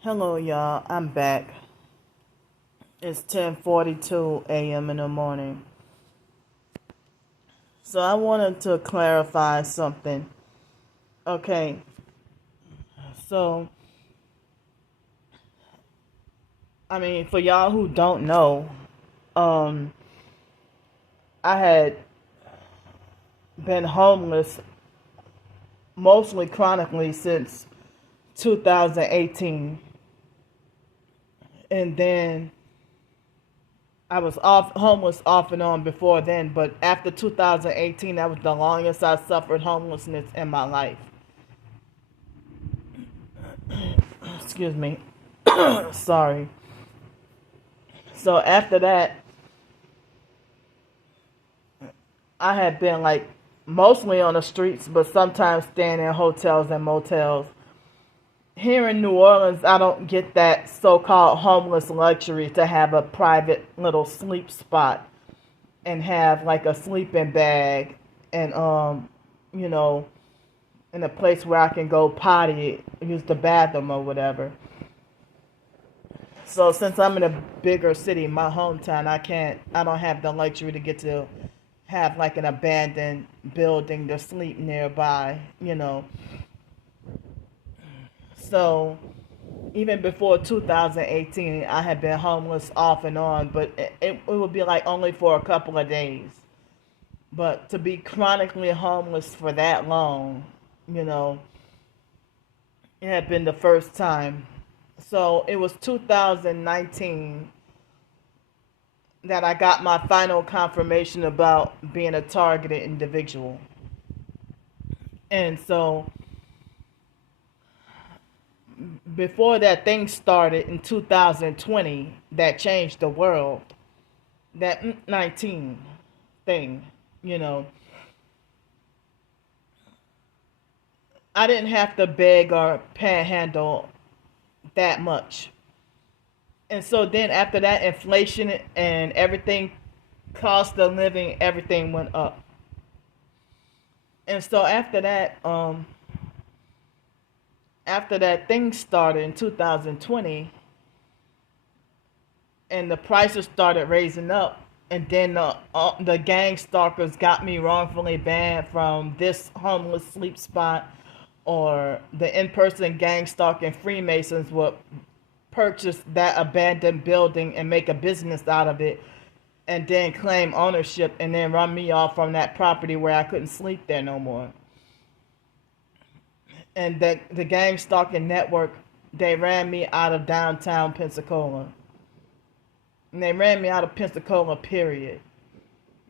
Hello, y'all. I'm back. It's 10:42 a.m. in the morning. So I wanted to clarify something. Okay. So, for y'all who don't know, um, I had been homeless mostly chronically since 2018. And then I was homeless off and on before then, but after 2018, that was the longest I suffered homelessness in my life. Excuse me. Sorry. So after that, I had been like mostly on the streets, but sometimes staying in hotels and motels. Here in New Orleans, I don't get that so-called homeless luxury to have a private little sleep spot and have like a sleeping bag and you know, in a place where I can go potty, use the bathroom or whatever. So since I'm in a bigger city, my hometown, I don't have the luxury to get to have like an abandoned building to sleep nearby. So even before 2018, I had been homeless off and on, but it would be like only for a couple of days. But to be chronically homeless for that long, you know, it had been the first time. So it was 2019 that I got my final confirmation about being a targeted individual. And so before that thing started in 2020 that changed the world, that 19 thing, you know, I didn't have to beg or panhandle that much. And so then after that, inflation and everything, cost of living, everything went up. And so after that thing started in 2020 and the prices started raising up, and then the gang stalkers got me wrongfully banned from this homeless sleep spot, or the in-person gang stalking Freemasons would purchase that abandoned building and make a business out of it, and then claim ownership and then run me off from that property where I couldn't sleep there no more. And the gang stalking network, they ran me out of downtown Pensacola. And they ran me out of Pensacola, period.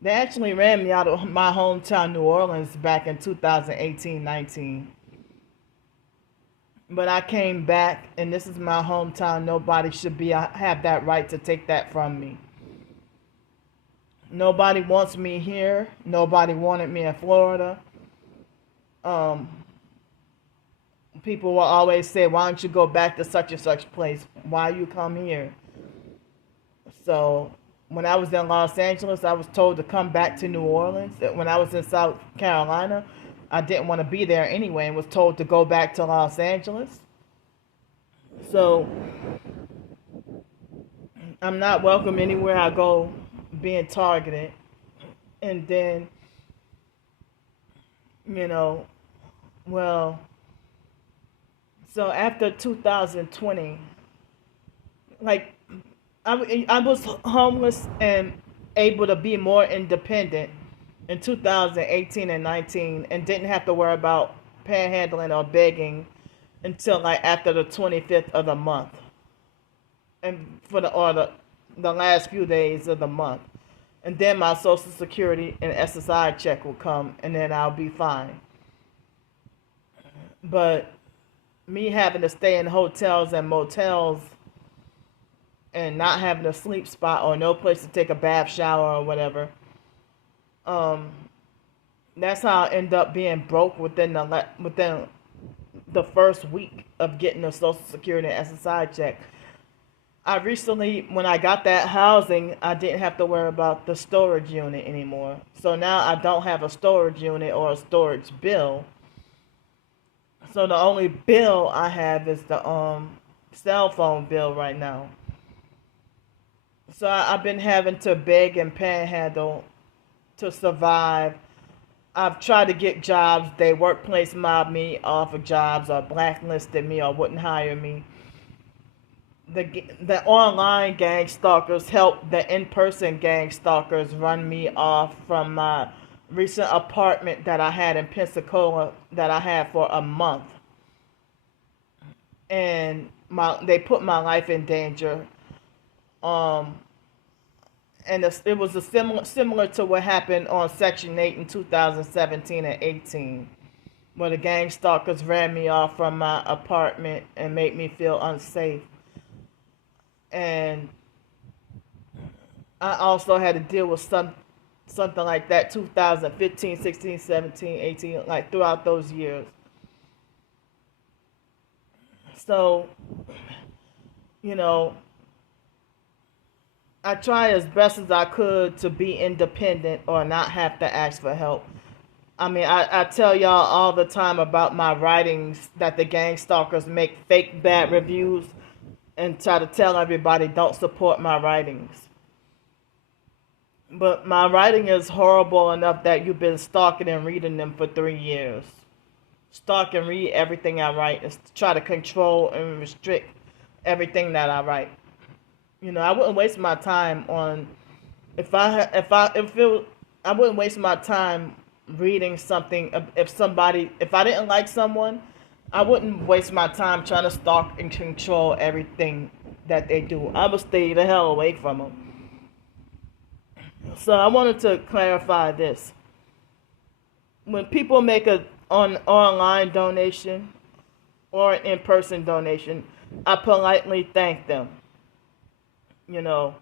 They actually ran me out of my hometown, New Orleans, back in 2018-19. But I came back, and this is my hometown. Nobody should have that right to take that from me. Nobody wants me here. Nobody wanted me in Florida. Um, People will always say, "Why don't you go back to such and such place? Why you come here?" So when I was in Los Angeles, I was told to come back to New Orleans. When I was in South Carolina, I didn't want to be there anyway and was told to go back to Los Angeles. So I'm not welcome anywhere I go, being targeted. And then, you know, well, so after 2020, like I was homeless and able to be more independent in 2018 and 19, and didn't have to worry about panhandling or begging until like after the 25th of the month, and for the last few days of the month, and then my Social Security and SSI check will come, and then I'll be fine. But me having to stay in hotels and motels and not having a sleep spot or no place to take a bath, shower, or whatever, um, that's how I end up being broke within the first week of getting a Social Security and SSI check. I recently, when I got that housing, I didn't have to worry about the storage unit anymore. So now I don't have a storage unit or a storage bill. So the only bill I have is the cell phone bill right now. So I've been having to beg and panhandle to survive. I've tried to get jobs. They workplace mobbed me off of jobs or blacklisted me or wouldn't hire me. The online gang stalkers helped the in-person gang stalkers run me off from my recent apartment that I had in Pensacola that I had for a month. And they put my life in danger. Um, and it was a similar to what happened on Section 8 in 2017 and 18, where the gang stalkers ran me off from my apartment and made me feel unsafe. And I also had to deal with something like that 2015, 16, 17, 18, like throughout those years. So, you know, I try as best as I could to be independent or not have to ask for help. I mean, I tell y'all all the time about my writings that the gang stalkers make fake bad reviews and try to tell everybody don't support my writings. But my writing is horrible enough that you've been stalking and reading them for 3 years. Stalk and read everything I write and try to control and restrict everything that I write. You know, I wouldn't waste my time on I wouldn't waste my time reading something if I didn't like someone, I wouldn't waste my time trying to stalk and control everything that they do. I would stay the hell away from them. So I wanted to clarify this. When people make an online donation or an in-person donation, I politely thank them. You know,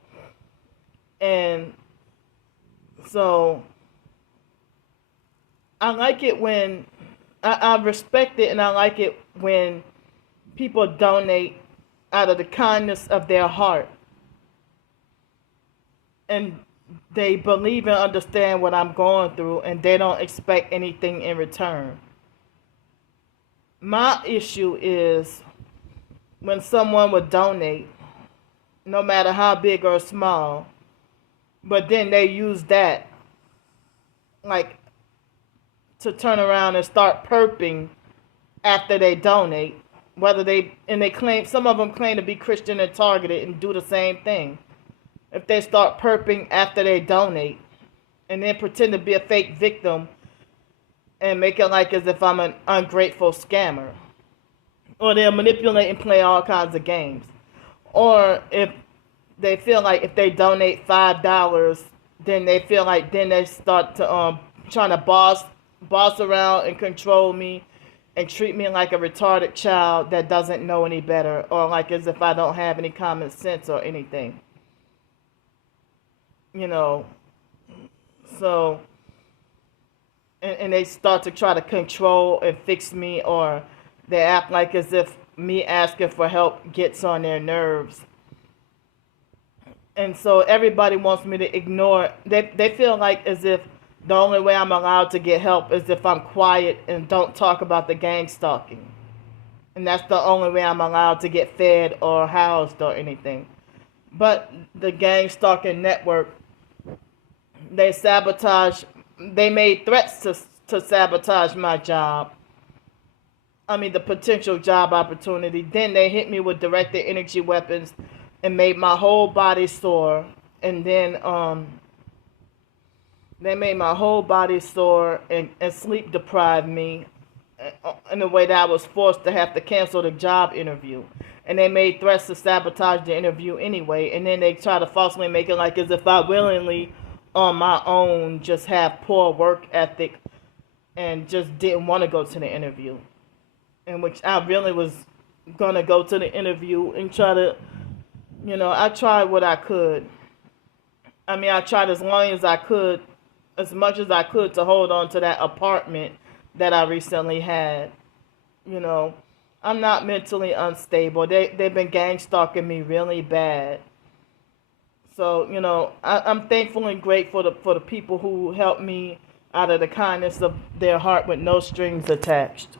and so I like it when I respect it, and I like it when people donate out of the kindness of their heart and they believe and understand what I'm going through and they don't expect anything in return. My issue is when someone would donate, no matter how big or small, but then they use that like to turn around and start perping after they donate, they claim, some of them claim to be Christian and targeted and do the same thing. If they start perping after they donate and then pretend to be a fake victim and make it like as if I'm an ungrateful scammer, or they'll manipulate and play all kinds of games. Or if they feel like if they donate $5, then they feel like then they start to trying to boss around and control me and treat me like a retarded child that doesn't know any better, or like as if I don't have any common sense or anything. You know, so and they start to try to control and fix me, or they act like as if me asking for help gets on their nerves. And so everybody wants me to ignore. They feel like as if the only way I'm allowed to get help is if I'm quiet and don't talk about the gang stalking. And that's the only way I'm allowed to get fed or housed or anything. But the gang stalking network, they made threats to sabotage my job. I mean, the potential job opportunity. Then they hit me with directed energy weapons and made my whole body sore. And then they made my whole body sore and sleep deprived me in a way that I was forced to have to cancel the job interview. And they made threats to sabotage the interview anyway. And then they try to falsely make it like as if I willingly, on my own, just have poor work ethic and just didn't want to go to the interview. In which I really was going to go to the interview and try to, I tried what I could. I mean, I tried as long as I could, as much as I could, to hold on to that apartment that I recently had. I'm not mentally unstable. They've been gang stalking me really bad. So, I'm thankful and grateful for the people who helped me out of the kindness of their heart with no strings attached.